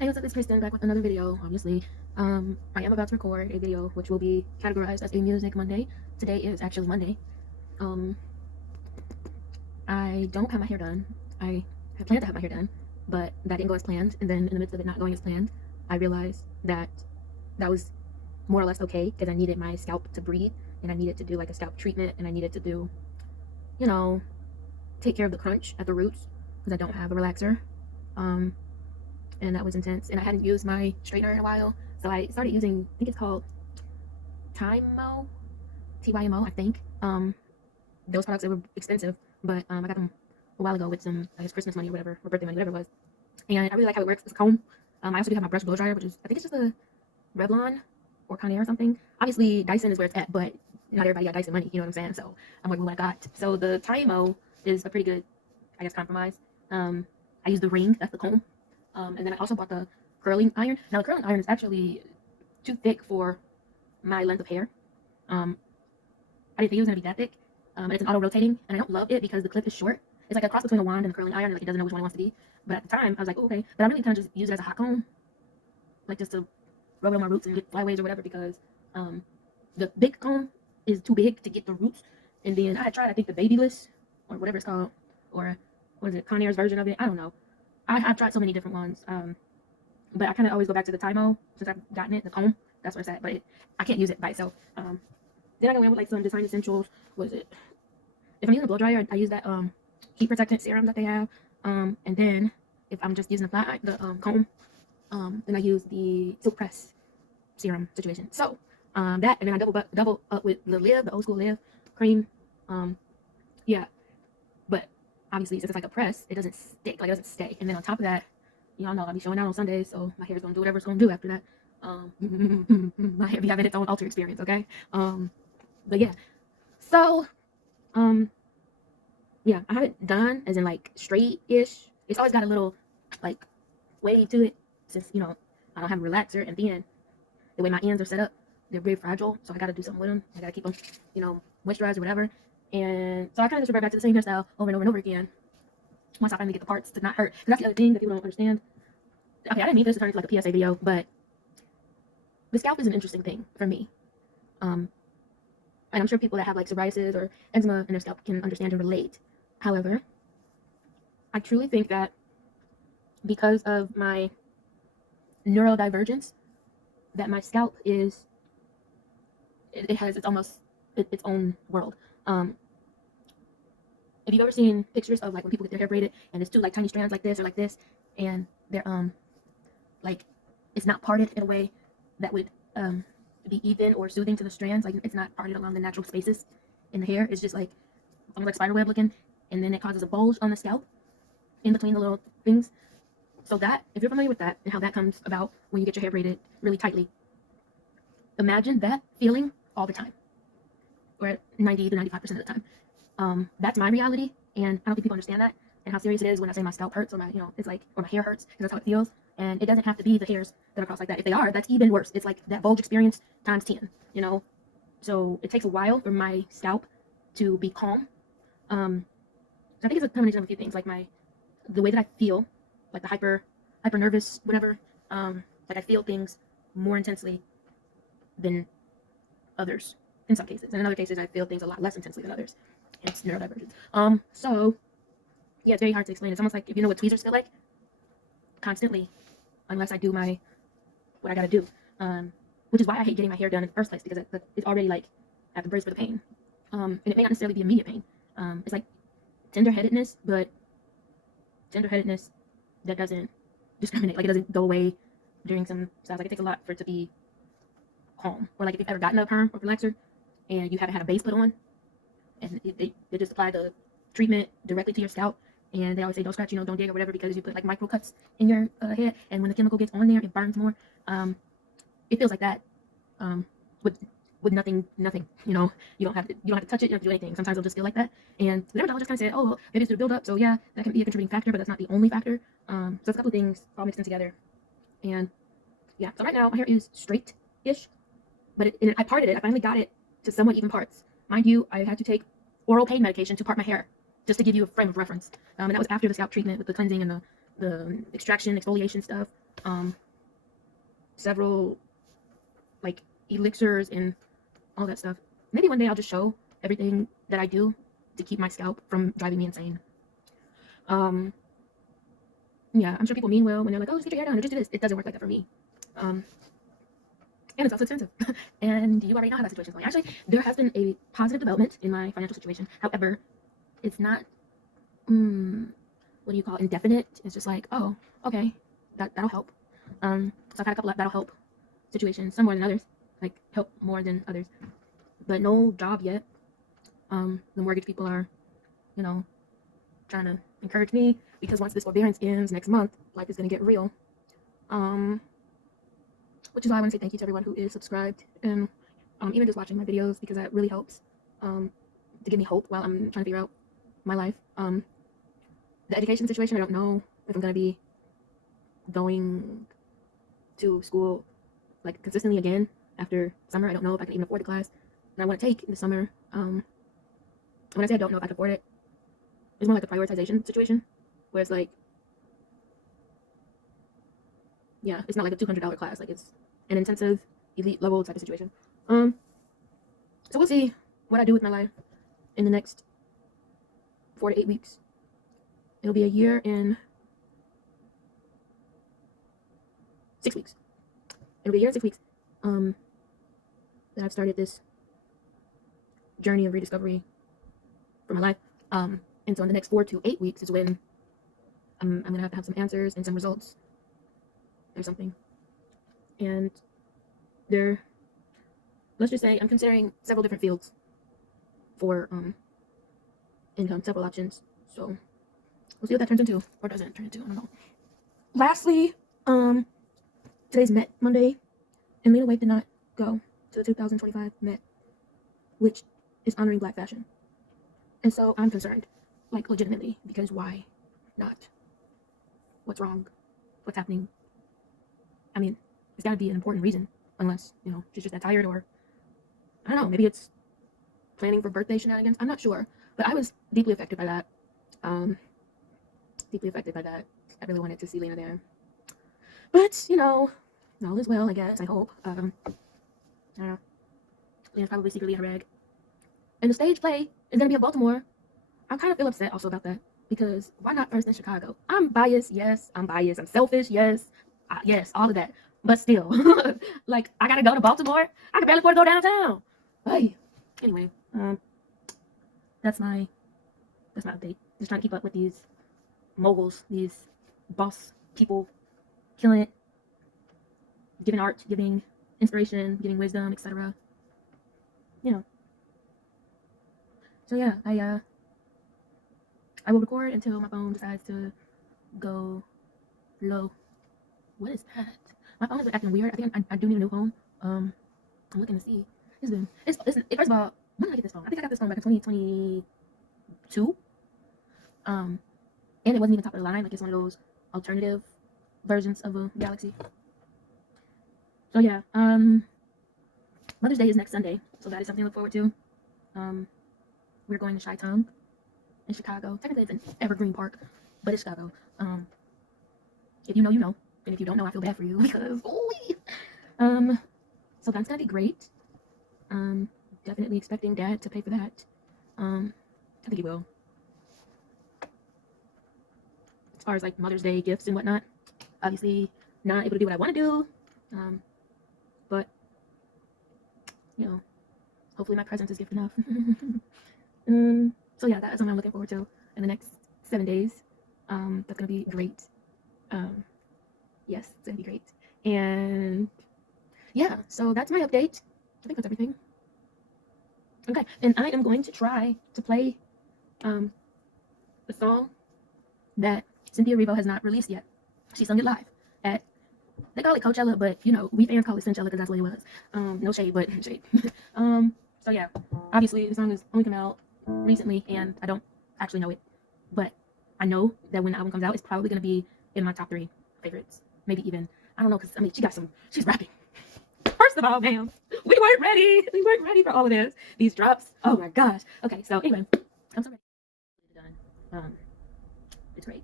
Hey, what's up? It's Kristen back with another video. Obviously, I am about to record a video which will be categorized as a Music Monday. Today is actually Monday. Um, I don't have my hair done. I had planned to have my hair done, but that didn't go as planned. And then in the midst of it not going as planned, I realized that that was more or less okay because I needed my scalp to breathe and I needed to do like a scalp treatment and I needed to do, you know, take care of the crunch at the roots because I don't have a relaxer. Um, and that was intense. And I hadn't used my straightener in a while, so I started using. I think it's called Tymo, TYMO, I think. Those products, they were expensive, but I got them a while ago with some, I guess, Christmas money or whatever, or birthday money, whatever it was. And I really like how it works. It's a comb. I also do have my brush blow dryer, which is, I think it's just a Revlon or Conair or something. Obviously, Dyson is where it's at, but not everybody got Dyson money. You know what I'm saying? So I'm working with what I got. So the Tymo is a pretty good, I guess, compromise. I use the ring. That's the comb. And then I also bought the curling iron. Now the curling iron is actually too thick for my length of hair. Um, I didn't think it was gonna be that thick. And it's an auto rotating, and I don't love it because the clip is short. It's like a cross between a wand and a curling iron. Like it doesn't know which one it wants to be. But at the time, I was like, oh, okay. But I really kind of just use it as a hot comb, like just to rub it on my roots and get flyaways or whatever. Because um, the big comb is too big to get the roots. And then I had tried, I think, the Babyliss or whatever it's called, or what is it, Conair's version of it? I don't know. I've tried so many different ones. But I kind of always go back to the Tymo since I've gotten it, the comb. That's where it's at. But I can't use it by itself. Then I go in with like some Design Essentials. What is it? If I'm using a blow dryer, I use that heat protectant serum that they have. And then if I'm just using the comb, then I use the Silk Press serum situation. So that, and then I double up with the Live, the old school Live cream. Um, yeah, but obviously since it's like a press, it doesn't stick, like it doesn't stay. And then on top of that, y'all know I'll be showing out on Sundays, so my hair's gonna do whatever it's gonna do after that. My hair be having its own alter experience, okay? But yeah, so um, yeah, I haven't done as in like straight-ish. It's always got a little like wave to it since I don't have a relaxer, and then the way my ends are set up, they're very fragile, so I gotta do something with them. I gotta keep them, moisturized or whatever. And so I kind of just revert back to the same hairstyle over and over and over again once I finally get the parts to not hurt. Because that's the other thing that people don't understand. Okay, I didn't mean this to turn into like a PSA video, but the scalp is an interesting thing for me. Um, and I'm sure people that have like psoriasis or eczema in their scalp can understand and relate. However, I truly think that because of my neurodivergence, that my scalp is, it has its own world. Um, if you've ever seen pictures of like when people get their hair braided and it's two like tiny strands like this or like this, and they're like it's not parted in a way that would be even or soothing to the strands, like it's not parted along the natural spaces in the hair. It's just like almost like spider web looking, and then it causes a bulge on the scalp in between the little things. So that, if you're familiar with that and how that comes about when you get your hair braided really tightly, imagine that feeling all the time, or 90 to 95% of the time. That's my reality, and I don't think people understand that and how serious it is when I say my scalp hurts or my, it's like, or my hair hurts, because that's how it feels. And it doesn't have to be the hairs that are crossed like that. If they are, that's even worse. It's like that bulge experience times 10, So it takes a while for my scalp to be calm. So I think it's a combination of a few things, like the way that I feel, like the hyper nervous, whatever. Like I feel things more intensely than others in some cases, and in other cases I feel things a lot less intensely than others. It's neurodivergent. So yeah, it's very hard to explain. It's almost like if you know what tweezers feel like, constantly, unless I do what I gotta do. Which is why I hate getting my hair done in the first place, because it's already like I have to brace for the pain. And it may not necessarily be immediate pain. It's like tender-headedness, but tender-headedness that doesn't discriminate. Like it doesn't go away during some styles. Like it takes a lot for it to be calm. Or like if you've ever gotten a perm or relaxer and you haven't had a base put on, and they just apply the treatment directly to your scalp, and they always say don't scratch, don't dig or whatever, because you put like micro cuts in your head, and when the chemical gets on there, it burns more. It feels like that. With nothing. You don't have to touch it. You don't have to do anything. Sometimes it'll just feel like that. And the dermatologist kind of said, oh, well, maybe it's the build up. So yeah, that can be a contributing factor, but that's not the only factor. So it's a couple of things all mixed in together. And yeah, so right now my hair is straight-ish, but I parted it. I finally got it to somewhat even parts. Mind you, I had to take oral pain medication to part my hair, just to give you a frame of reference. And that was after the scalp treatment with the cleansing and the extraction, exfoliation stuff. several like elixirs and all that stuff. Maybe one day I'll just show everything that I do to keep my scalp from driving me insane. Yeah, I'm sure people mean well when they're like, oh, just get your hair done or just do this. It doesn't work like that for me. And it's also expensive. And you already know how that situation's going. Actually, there has been a positive development in my financial situation. However, it's not, what do you call it, indefinite. It's just like, oh, okay, that'll help. So I've had a couple of that'll help situations, some more than others, like help more than others. But no job yet. The mortgage people are, trying to encourage me because once this forbearance ends next month, life is going to get real. Which is why I want to say thank you to everyone who is subscribed and even just watching my videos, because that really helps to give me hope while I'm trying to figure out my life. The education situation, I don't know if I'm going to be going to school like consistently again after summer. I don't know if I can even afford the class that I want to take in the summer. When I say I don't know if I can afford it, it's more like a prioritization situation where it's like, yeah, it's not like a $200 class, like it's an intensive elite level type of situation. So we'll see what I do with my life in the next 4 to 8 weeks. It'll be a year in 6 weeks. It'll be a year and 6 weeks that I've started this journey of rediscovery for my life. And so in the next 4 to 8 weeks is when I'm gonna have to have some answers and some results or something. And let's just say I'm considering several different fields for income, several options. So we'll see what that turns into, or doesn't turn into, I don't know. Lastly, today's Met Monday, and Lena Waithe did not go to the 2025 Met, which is honoring Black fashion. And so I'm concerned, like legitimately, because why not? What's wrong? What's happening? I mean, there's gotta be an important reason, unless, she's just that tired, or I don't know, maybe it's planning for birthday shenanigans. I'm not sure, but I was deeply affected by that. I really wanted to see Lena there. But, all is well, I guess, I hope. I don't know. Lena's probably secretly in a rag. And the stage play is going to be in Baltimore. I kind of feel upset also about that, because why not first in Chicago? I'm biased, yes. I'm biased. I'm selfish, yes. Yes, all of that. But still, like, I got to go to Baltimore. I can barely afford to go downtown. Hey. Anyway, that's my update. Just trying to keep up with these moguls, these boss people, killing it, giving art, giving inspiration, giving wisdom, etc. So yeah, I will record until my phone decides to go low. What is that? My phone has been acting weird. I think I do need a new phone. I'm looking to see. It's first of all, when did I get this phone? I think I got this phone back in 2022. And it wasn't even top of the line. Like, it's one of those alternative versions of a Galaxy. So yeah, Mother's Day is next Sunday, so that is something to look forward to. We're going to Chi-Town in Chicago. Technically, it's an Evergreen Park, but it's Chicago. If you know, you know. And if you don't know, I feel bad for you, because, so that's gonna be great. Definitely expecting Dad to pay for that. I think he will. As far as, like, Mother's Day gifts and whatnot, obviously not able to do what I want to do. But, hopefully my presence is gift enough. So yeah, that is what I'm looking forward to in the next 7 days. That's gonna be great. Yes, it's gonna be great. And yeah, so that's my update. I think that's everything. Okay, and I am going to try to play the song that Cynthia Erivo has not released yet. She sung it live at, they call it Coachella, but we fans call it Cinchella because that's what it was. No shade, but shade. So yeah, obviously the song is only come out recently, and I don't actually know it, but I know that when the album comes out, it's probably gonna be in my top 3 favorites. Maybe even, I don't know, because she's rapping. First of all, ma'am, we weren't ready. We weren't ready for all of this. These drops. Oh my gosh. Okay, so anyway, I'm so ready. Done. It's great.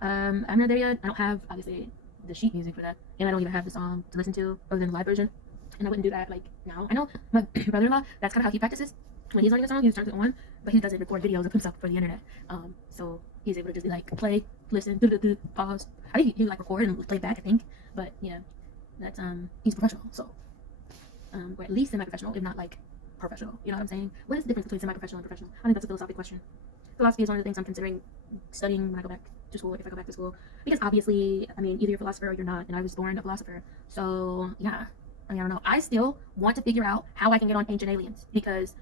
I'm not there yet. I don't have, obviously, the sheet music for that, and I don't even have the song to listen to other than the live version. And I wouldn't do that like now. I know my brother-in-law, that's kind of how he practices. When he's learning a song, he turns it on, but he doesn't record videos of himself for the internet. So he's able to just be like play, listen, pause. I think he like record and play back, I think. But yeah, that's he's professional. So or at least semi-professional, if not like professional. You know what I'm saying? What is the difference between semi-professional and professional? I think that's a philosophical question. Philosophy is one of the things I'm considering studying when I go back to school, if I go back to school. Because obviously, I mean, either you're a philosopher or you're not, and I was born a philosopher. So yeah, I mean, I don't know. I still want to figure out how I can get on Ancient Aliens because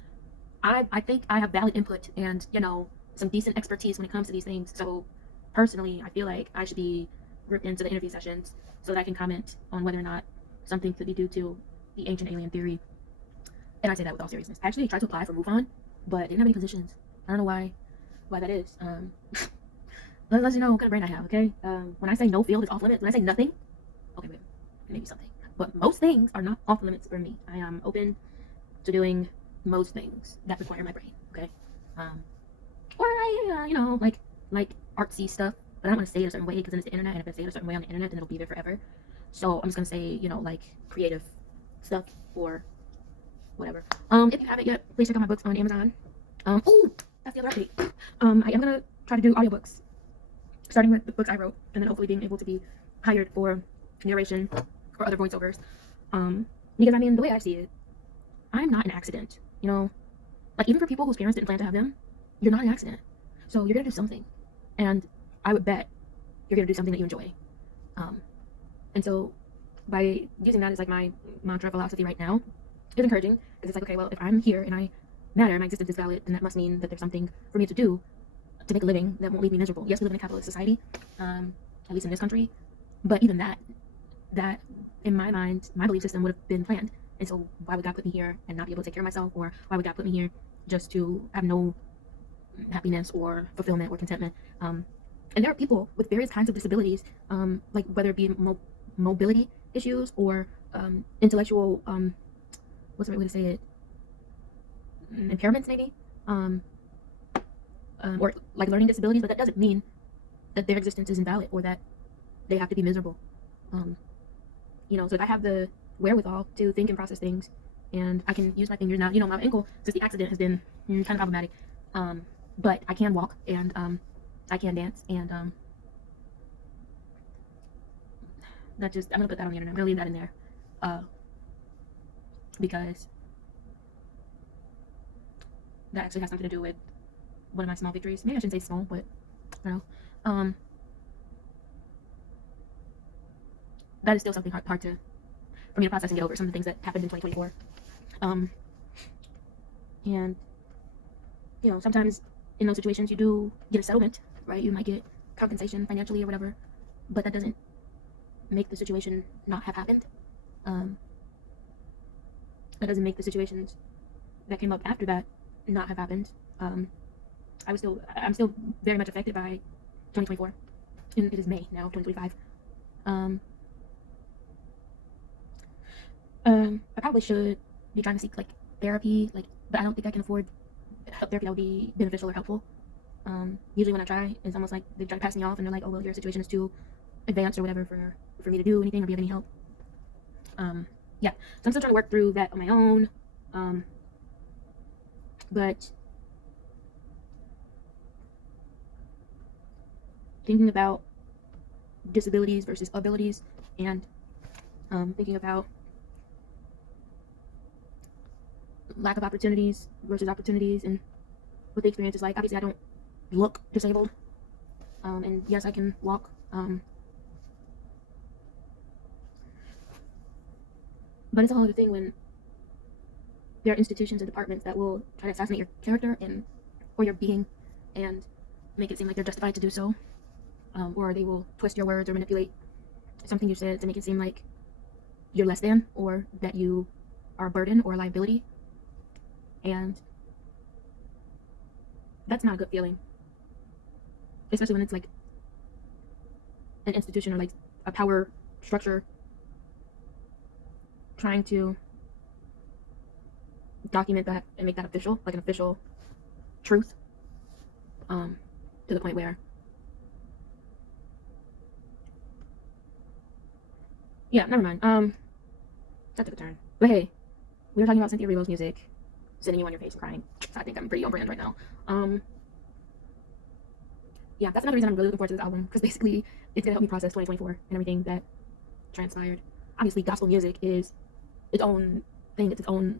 I think I have valid input and, you know, some decent expertise when it comes to these things. So personally, I feel like I should be grouped into the interview sessions so that I can comment on whether or not something could be due to the ancient alien theory. And I say that with all seriousness. I actually tried to apply for MUFON, but they didn't have any positions. I don't know why that is. Let's you know what kind of brain I have, okay? When I say no field is off limits, when I say nothing, okay, maybe something. But most things are not off limits for me. I am open to doing most things that require my brain, okay? Or I, you know, like artsy stuff, but I don't want to say it a certain way because then it's the internet, and if I say it a certain way on the internet, then it'll be there forever. So I'm just gonna say, you know, like creative stuff or whatever. If you haven't yet, please check out my books on Amazon. Oh, that's the other update. I am gonna try to do audiobooks, starting with the books I wrote, and then hopefully being able to be hired for narration or other voiceovers. Because I mean, the way I see it, I'm not an accident. You know, like even for people whose parents didn't plan to have them, you're not an accident. So you're gonna do something, and I would bet you're gonna do something that you enjoy. And so by using that as like my mantra philosophy right now, it's encouraging because it's like, okay, well, if I'm here and I matter, my existence is valid, then that must mean that there's something for me to do to make a living that won't leave me miserable. Yes, we live in a capitalist society, at least in this country, but even that in my mind, my belief system would have been planned. And so why would God put me here and not be able to take care of myself? Or why would God put me here just to have no happiness or fulfillment or contentment? And there are people with various kinds of disabilities, like whether it be mobility issues or intellectual, what's the right way to say it? Impairments maybe, or like learning disabilities, but that doesn't mean that their existence is invalid or that they have to be miserable. You know, so if I have the wherewithal to think and process things, and I can use my fingers now, you know, my ankle since the accident has been kind of problematic, but I can walk and I can dance, and that just, I'm gonna put that on the internet. I'm gonna leave that in there, because that actually has something to do with one of my small victories. Maybe I shouldn't say small, but I don't know. That is still something hard to for me to process and get over, some of the things that happened in 2024. And you know, sometimes in those situations you do get a settlement, right? You might get compensation financially or whatever, but that doesn't make the situation not have happened. That doesn't make the situations that came up after that not have happened. I'm still very much affected by 2024. And it is May now, 2025. I probably should be trying to seek like therapy, like, but I don't think I can afford therapy that would be beneficial or helpful. Usually when I try, it's almost like they try to pass me off and they're like, oh well, your situation is too advanced or whatever for me to do anything or be of any help. Yeah, so I'm still trying to work through that on my own. But thinking about disabilities versus abilities, and thinking about lack of opportunities versus opportunities and what the experience is like. Obviously I don't look disabled, and yes, I can walk, but it's a whole other thing when there are institutions and departments that will try to assassinate your character and or your being and make it seem like they're justified to do so, or they will twist your words or manipulate something you said to make it seem like you're less than or that you are a burden or a liability. And that's not a good feeling, especially when it's like an institution or like a power structure trying to document that and make that official, like an official truth, to the point where Yeah, never mind. That took a turn. But hey, we were talking about Cynthia Erivo's music, sitting you on your face and crying. So I think I'm pretty on brand right now. Yeah, that's another reason I'm really looking forward to this album, because basically it's gonna help me process 2024 and everything that transpired. Obviously, gospel music is its own thing. It's its own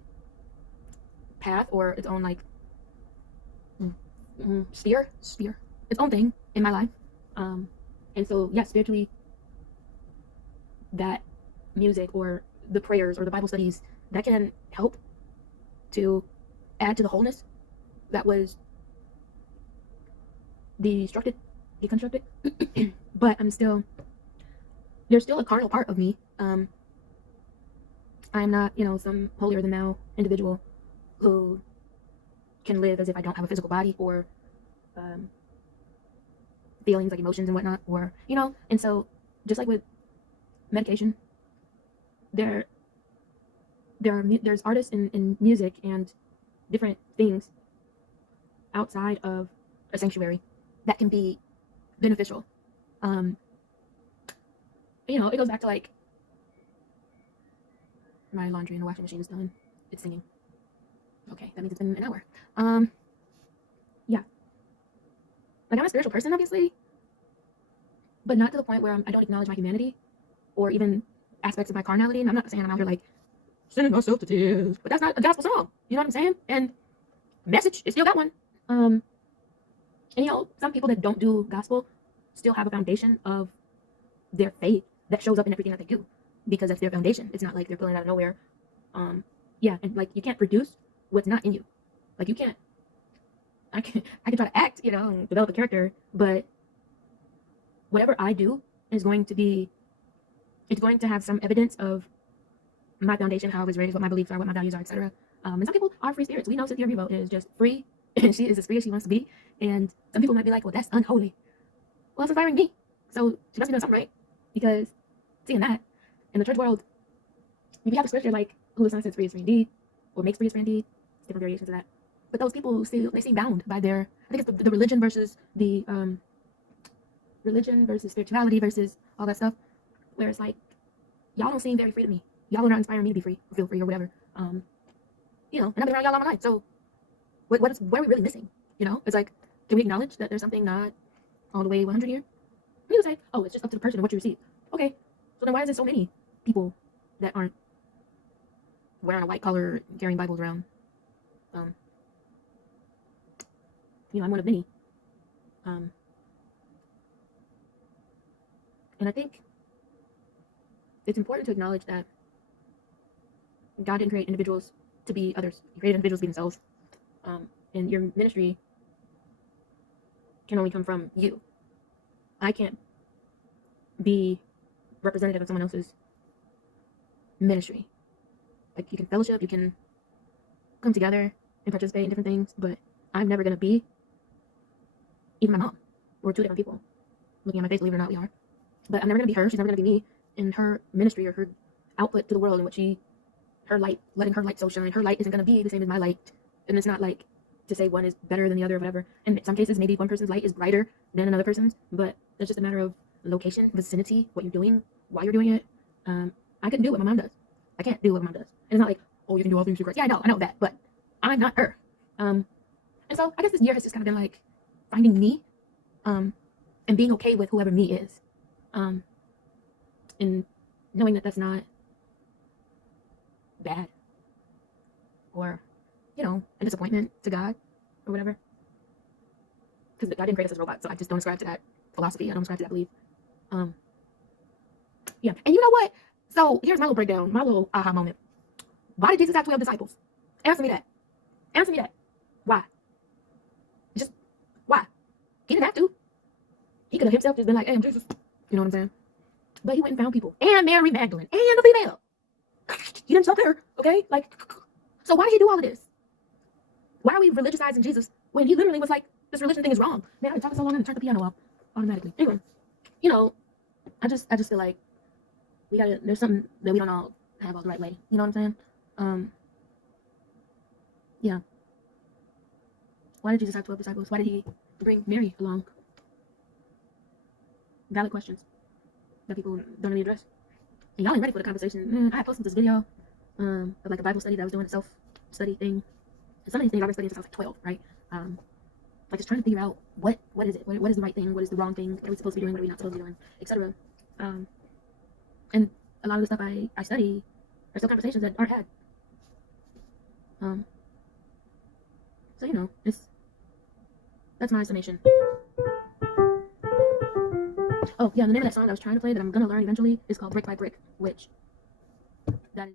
path, or its own like sphere, its own thing in my life. And so yeah, spiritually, that music or the prayers or the Bible studies, that can help to add to the wholeness that was deconstructed. But there's still a carnal part of me. I'm not, some holier than thou individual who can live as if I don't have a physical body, or feelings like emotions and whatnot, or and so just like with medication, there's artists in music and different things outside of a sanctuary that can be beneficial. It goes back to like my laundry in the washing machine is done. It's singing. Okay, that means it's been an hour. Yeah. Like, I'm a spiritual person, obviously, but not to the point where I don't acknowledge my humanity or even aspects of my carnality. And I'm not saying I'm out here like sending myself to tears, but that's not a gospel song. You know what I'm saying? And message is still got one. And some people that don't do gospel still have a foundation of their faith that shows up in everything that they do, because that's their foundation. It's not like they're pulling it out of nowhere. Yeah, and like, you can't produce what's not in you. Like, you can't. I can try to act, and develop a character, but whatever I do is going to have some evidence of my foundation, how I was raised, what my beliefs are, what my values are, etc. And some people are free spirits. We know Cynthia Erivo is just free, and she is as free as she wants to be. And some people might be like, well, that's unholy. Well, it's inspiring me, so she must be doing something right, because seeing that in the church world, we have the scripture like, who the Son sets free is free indeed, or makes free is free indeed. Different variations of that. But those people they seem bound by their, I think it's the religion versus the religion versus spirituality versus all that stuff, where it's like, y'all don't seem very free to me. Y'all are not inspiring me to be free, or feel free, or whatever. And I've been around y'all all my life. So what are we really missing? It's like, can we acknowledge that there's something not all the way 100 here? You would say, oh, it's just up to the person and what you receive. Okay, so then why is there so many people that aren't wearing a white collar, carrying Bibles around? I'm one of many. And I think it's important to acknowledge that God didn't create individuals to be others. He created individuals to be themselves. And your ministry can only come from you. I can't be representative of someone else's ministry. Like, you can fellowship, you can come together and participate in different things, but I'm never going to be even my mom. We're two different people. Looking at my face, believe it or not, we are. But I'm never going to be her. She's never going to be me in her ministry or her output to the world, in what her light, letting her light so shine. Her light isn't going to be the same as my light. And it's not like to say one is better than the other or whatever. And in some cases, maybe one person's light is brighter than another person's, but it's just a matter of location, vicinity, what you're doing, why you're doing it. I couldn't do what my mom does. I can't do what my mom does. And it's not like, oh, you can do all things through Christ. Yeah, I know that, but I'm not her. And so I guess this year has just kind of been like finding me, and being okay with whoever me is. And knowing that that's not bad, or a disappointment to God or whatever, because God didn't create us as robots, so I just don't ascribe to that philosophy. I don't ascribe to that belief. Yeah, and you know what? So here's my little breakdown, my little aha moment. Why did Jesus have 12 disciples? Answer me that. Why? Just why? He didn't have to. He could have himself just been like, hey, I'm Jesus. You know what I'm saying? But he went and found people, and Mary Magdalene, and the female. He didn't stop there, okay? Like, so why did he do all of this? Why are we religiousizing Jesus when he literally was like, this religion thing is wrong? Man, I've been talking so long and I turned the piano off automatically. Anyway, I just feel like there's something that we don't all have all the right way. You know what I'm saying? Yeah. Why did Jesus have 12 disciples? Why did he bring Mary along? Valid questions that people don't really address. And y'all ain't ready for the conversation. I had posted this video of like a Bible study that I was doing, a self-study thing. And some of these things I've been studying since I was like 12, right? Like just trying to figure out what is it? What is the right thing? What is the wrong thing? What are we supposed to be doing? What are we not supposed to be doing? Etc. And a lot of the stuff I study are still conversations that aren't had. So that's my summation. Oh yeah, the name of that song I was trying to play that I'm gonna learn eventually is called Brick by Brick, which that is